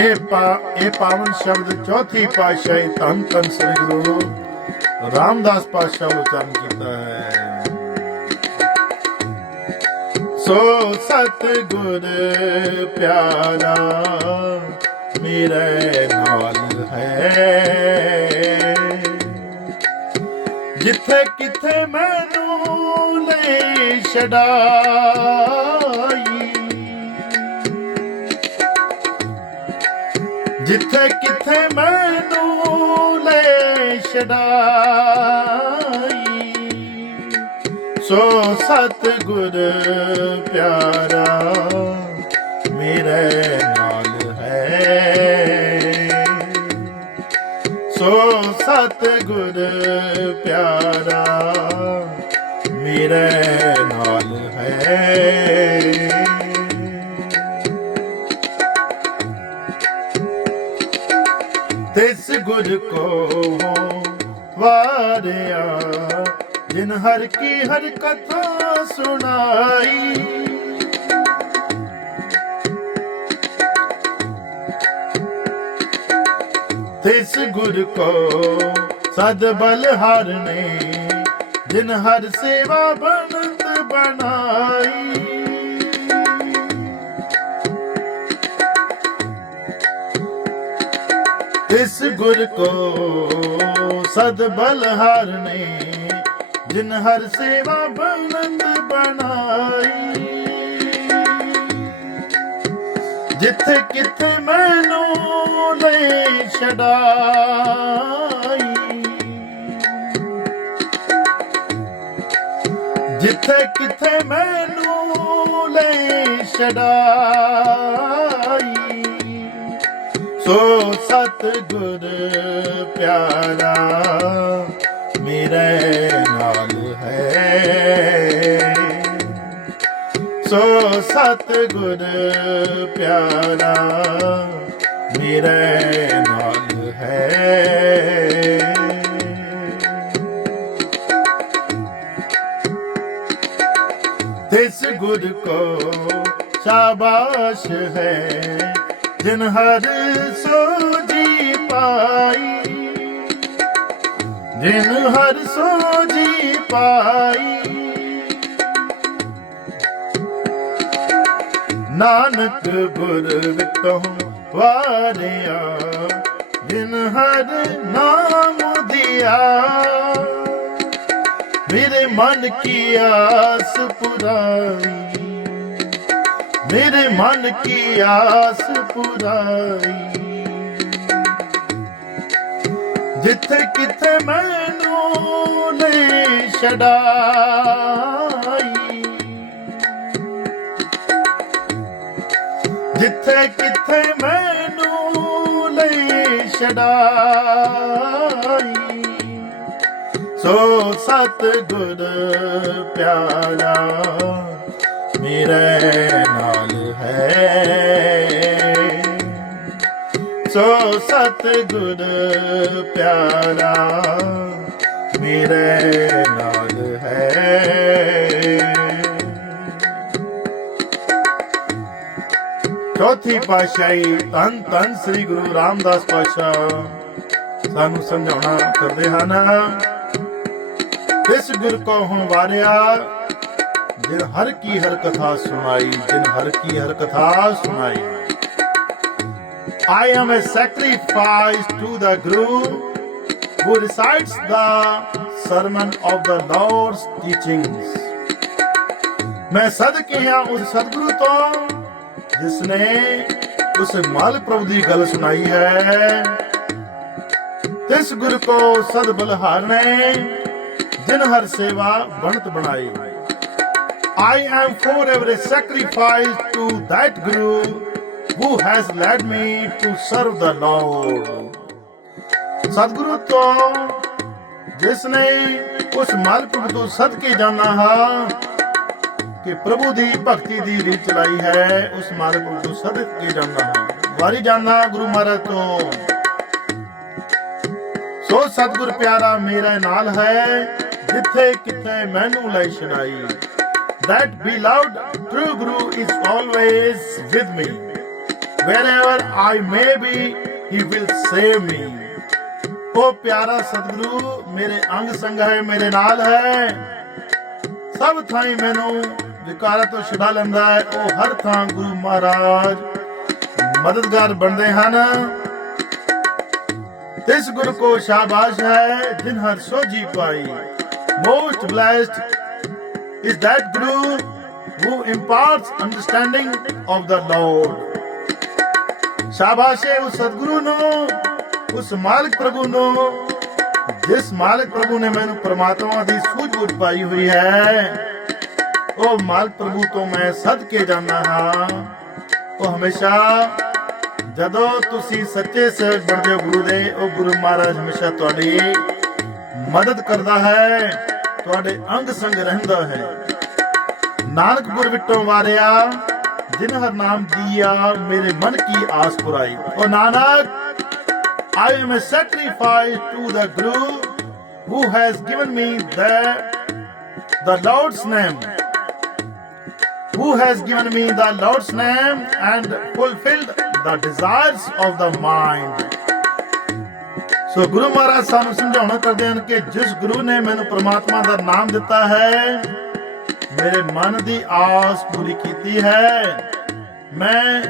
ਇਹ ਪਾ ਇਹ ਪਾਵਨ ਸ਼ਬਦ ਚੌਥੀ ਪਾਤਸ਼ਾਹੀ ਧੰਨ ਧੰਨ ਸ੍ਰੀ ਗੁਰੂ ਰਾਮਦਾਸ ਪਾਤਸ਼ਾਹ ਨੇ ਉਚਾਰਨ ਕੀਤਾ ਹੈ। ਸੋ ਸਤ ਗੁਰ ਪਿਆਰਾ, ਮੇਰੇ ਨਾਲ ਹੈ। ਜਿੱਥੇ ਕਿਥੇ ਮੈਨੂੰ ਲੈ ਛਡਾ ਜਿੱਥੇ ਕਿੱਥੇ ਮੈਨੂੰ ਲੈ ਛਡਾਈ। ਸੋ ਸਤ ਗੁਰ ਪਿਆਰਾ, ਮੇਰੇ ਨਾਲ ਹੈ। ਸੋ ਸਤ ਗੁਰ ਪਿਆਰਾ, ਮੇਰੇ ਕੀ ਹਰ ਕਥਾ ਸੁਣਾਈ? ਤਿਸ ਗੁਰ ਕੋ ਸਦ ਬਲ ਹਰਨੇ, ਜਿਨ ਹਰ ਸੇਵਾ ਬਣਤ ਬਣਾਈ। ਤਿਸ ਗੁਰ ਕੋ ਸਦ ਬਲ ਹਰਨੇ ਜਿਨ ਹਰ ਸੇਵਾ ਬਣਤ ਬਣਾਈ। ਜਿੱਥੇ ਕਿਥੇ ਮੈਨੂੰ ਲੈ ਛਡਾਈ। ਜਿੱਥੇ ਕਿਥੇ ਮੈਨੂੰ ਲੈ ਛਡਾਈ। ਸੋ ਸਤ ਗੁਰ ਪਿਆਰਾ। ਸਤ ਗੁਰ ਪਿਆਰਾ ਮੇਰੇ ਨਾਲ ਹੈ। ਤਿਸ ਗੁਰ ਕੋ ਸ਼ਾਬਾਸ਼ ਹੈ, ਜਿਨ ਹਰ ਸੋਜੀ ਪਾਈ। ਜਿਨ ਹਰ ਸੋਜੀ ਪਾਈ ਨਾਨਕ ਗੁਰ ਵਿਟਹੁ ਵਾਰਿਆ ਜਿਨ ਹਰ ਨਾਮ ਦਿਆ। ਮੇਰੇ ਮਨ ਕੀ ਆਸ ਪੁਰਾਈ, ਮੇਰੇ ਮਨ ਕੀ ਆਸ ਪੁਰਾਈ। ਜਿੱਥੇ ਕਿਥੇ ਮੈਨੂੰ ਲੈ ਛਡਾ ਜਿੱਥੇ ਕਿੱਥੇ ਮੈਨੂੰ ਲੈ ਛਡਾਈ। ਸੋ ਸਤ ਗੁਰ ਪਿਆਰਾ, ਮੇਰੇ ਨਾਲ ਹੈ। ਸੋ ਸਤ ਗੁਰ ਪਿਆਰਾ, ਮੇਰੇ ਨਾਲ ਹੈ। ਚੌਥੀ ਪਾਤਸ਼ਾਹੀ, ਧੰਨ ਧੰਨ ਸ੍ਰੀ ਗੁਰੂ ਰਾਮਦਾਸ ਪਾਤਸ਼ਾਹ। ਸਾਨੂੰ ਸਮਝਾਉਣਾ ਕਰਦੇ ਹਨ। ਇਸ ਗੁਰ ਕੋ ਹੁਣ ਵਾਰਿਆ, ਜਿਨ ਹਰ ਕੀ ਹਰ ਕਥਾ ਸੁਣਾਈ, ਜਿਨ ਹਰ ਕੀ ਹਰ ਕਥਾ ਸੁਣਾਈ। I am a sacrifice to the Guru who recites the sermon of the Lord's teachings. ਮੈਂ ਸਦਕੇ ਹਾਂ ਉਸ ਸਤਿਗੁਰੂ ਤੋਂ ਜਿਸ ਨੇ ਉਸ ਮਾਲ ਪ੍ਰਭ ਦੀ ਗੱਲ ਸੁਣਾਈ ਹੈ, ਤਿਸ ਗੁਰ ਕੋ ਸਦ ਬਲਹਾਰਨੇ, ਜਿਨ ਹਰ ਸੇਵਾ ਬਣਤ ਬਣਾਈ I am forever a sacrifice to that Guru who has led me to serve the Lord. ਸਤਿਗੁਰੂ ਤੋਂ ਜਿਸ ਨੇ ਉਸ ਮਾਲਕ ਤੋਂ ਸਦਕੇ ਜਾਣਾ ਹਾਂ ਕਿ ਪ੍ਰਭੂ ਦੀ ਭਗਤੀ ਦੀ ਰੀਤ ਚਲਾਈ ਹੈ, ਉਸ ਮਾਲਕ ਤੋਂ ਸਦਕੇ ਜਾਣਾ ਹਾਂ, ਵਾਰੀ ਜਾਣਾ ਗੁਰੂ ਮਹਾਰਾਜ ਤੋਂ। ਸੋ ਸਤਿਗੁਰ ਪਿਆਰਾ, ਮੇਰੇ ਨਾਲ ਹੈ, ਜਿੱਥੇ ਕਿਥੇ ਮੈਨੂੰ ਲੈ ਛਡਾਈ that beloved true guru is always with me. Wherever I may be, he will save me. ਉਹ ਪਿਆਰਾ ਸਤਿਗੁਰੂ, ਮੇਰੇ ਅੰਗ ਸੰਗ ਹੈ, ਮੇਰੇ ਨਾਲ ਹੈ। ਸਭ ਥਾਈਂ ਮੈਨੂੰ ਵਿਕਾਰਾਂ ਤੋਂ ਛੁਡਾ ਲੈਂਦਾ ਹੈ, ਉਹ ਹਰ ਥਾਂ ਗੁਰੂ ਮਹਾਰਾਜ। ਮਦਦਗਾਰ ਬਣਦੇ ਹਨ। ਤਿਸ ਗੁਰੂ ਕੋ ਸ਼ਾਬਾਸ਼ ਹੈ, ਜਿਨ ਹਰ ਸੋਝੀ ਪਾਈ। Most blessed is that guru who imparts understanding of the lord. ਸ਼ਾਬਾਸ਼ ਹੈ ਉਸ ਸਤਿਗੁਰੂ ਨੂੰ, ਉਸ ਮਾਲਕ ਪ੍ਰਭੂ ਨੂੰ, ਜਿਸ ਮਾਲਕ ਪ੍ਰਭੂ ਨੇ ਮੈਨੂੰ ਪ੍ਰਮਾਤਮਾ ਦੀ ਸੂਝ-ਬੂਝ ਪਾਈ ਹੋਈ ਹੈ। ਉਹ ਮਾਲਕ ਪ੍ਰਭੂ ਤੋਂ ਮੈਂ ਸਦਕੇ ਜਾਂਦਾ ਹਾਂ। ਉਹ ਹਮੇਸ਼ਾ ਜਦੋਂ ਤੁਸੀਂ ਸੱਚੇ ਸੇਵਕ ਬਣਦੇ ਗੁਰੂ ਦੇ ਉਹ ਗੁਰੂ ਮਹਾਰਾਜ ਹਮੇਸ਼ਾ ਤੁਹਾਡੀ ਮਦਦ ਕਰਦਾ ਹੈ ਤੁਹਾਡੇ ਅੰਗ ਸੰਗ ਰਹਿੰਦਾ ਹੈ। ਨਾਨਕ ਗੁਰ ਵਾਰਿਆ ਜਿਨ ਹਰ ਨਾਮ ਦੀਆ ਮੇਰੇ ਮਨ ਕੀ ਆਸ ਪੁਰਾਈ। ਉਹ Nanak I am a sacrifice to the Guru who has given me the, the Lord's name. Who has given me the Lord's name and fulfilled the desires of the mind. ਸੋ ਗੁਰੂ ਮਹਾਰਾਜ ਸਾਨੂੰ ਸਮਝਾਉਣਾ ਕਰਦੇ ਹਨ ਕਿ ਜਿਸ ਗੁਰੂ ਨੇ ਮੈਨੂੰ ਪ੍ਰਮਾਤਮਾ ਦਾ ਨਾਮ ਦਿੱਤਾ ਹੈ, ਮੇਰੇ ਮਨ ਦੀ ਆਸ ਪੂਰੀ ਕੀਤੀ ਹੈ। ਮੈਂ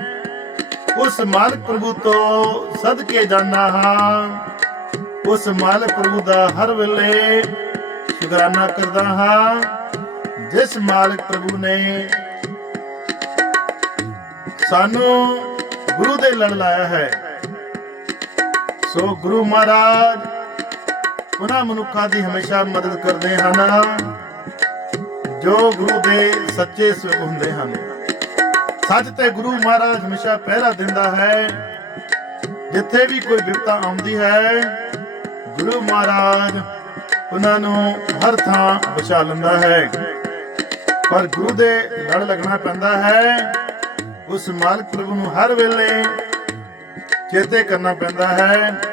ਉਸ ਮਾਲਕ ਪ੍ਰਭੂ ਤੋਂ ਸਦਕੇ ਜਾਂਦਾ ਹਾਂ। ਉਸ ਮਾਲਕ ਪ੍ਰਭੂ ਦਾ ਹਰ ਵੇਲੇ ਸ਼ੁਕਰਾਨਾ ਕਰਦਾ ਹਾਂ। ਜਿਸ ਮਾਲਕ ਪ੍ਰਭੂ ਨੇ ਸਾਨੂੰ ਗੁਰੂ ਦੇ ਲੜ ਲਾਇਆ ਹੈ। ਸੋ ਗੁਰੂ ਮਹਾਰਾਜ, ਉਹਨਾਂ ਮਨੁੱਖਾਂ ਦੀ ਹਮੇਸ਼ਾ ਮਦਦ ਕਰਦੇ ਹਨ। ਜੋ ਗੁਰੂ ਦੇ ਸੱਚੇ ਸੇਵਕ ਹੁੰਦੇ ਹਨ। ਸੱਚ ਤੇ ਗੁਰੂ ਮਹਾਰਾਜ ਹਮੇਸ਼ਾ ਪਹਿਰਾ ਦਿੰਦਾ ਹੈ। ਜਿੱਥੇ ਵੀ ਕੋਈ ਵਿਪਤਾ ਆਉਂਦੀ ਹੈ, ਗੁਰੂ ਮਹਾਰਾਜ ਉਹਨਾਂ ਨੂੰ ਹਰ ਥਾਂ ਬਚਾ ਲੈਂਦਾ ਹੈ। ਪਰ ਗੁਰੂ ਦੇ ਲੜ ਲੱਗਣਾ ਪੈਂਦਾ ਹੈ। ਉਸ ਮਾਲਕ ਪ੍ਰਭੂ ਨੂੰ ਹਰ ਵੇਲੇ ਚੇਤੇ ਕਰਨਾ ਪੈਂਦਾ ਹੈ।